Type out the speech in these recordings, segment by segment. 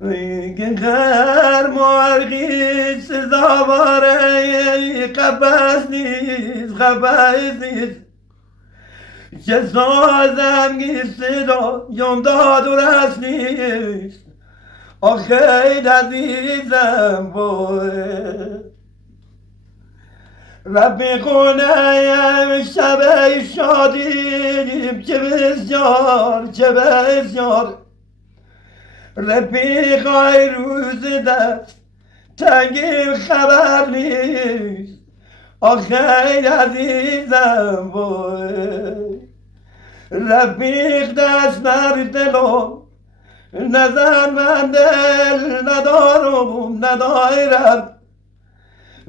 که هر مرغی سزاواره قفس نیست که سازم گیسته دا یم داد و رست نیست آخه عزیزم بای رفیقونه شب شادیم چه بسیار رفیقای روز دست تنگیم خبر نیست آخه عزیزم بای رفیق دست بر دلم نظر من دل ندارم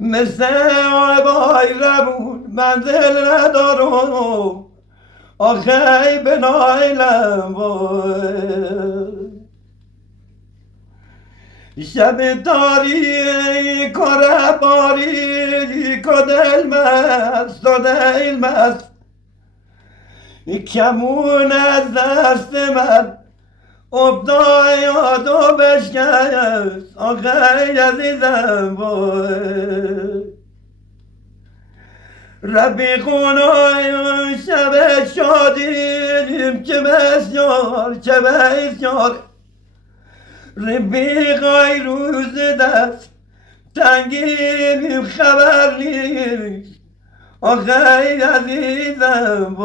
مثل آبای رمون منزل ندارم آخه به نایلم شب تاریک و باریک و دل مست کمون از دست من افتاد و بشکست آخه عزیزم رفیقونای شب شادیم چه بسیار رفیقای روز دست تنگیم خبر نیست آخه عزیزم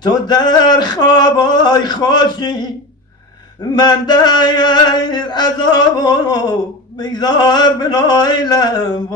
تو در خوابای خوشی من در عذابو بگذار به نایلم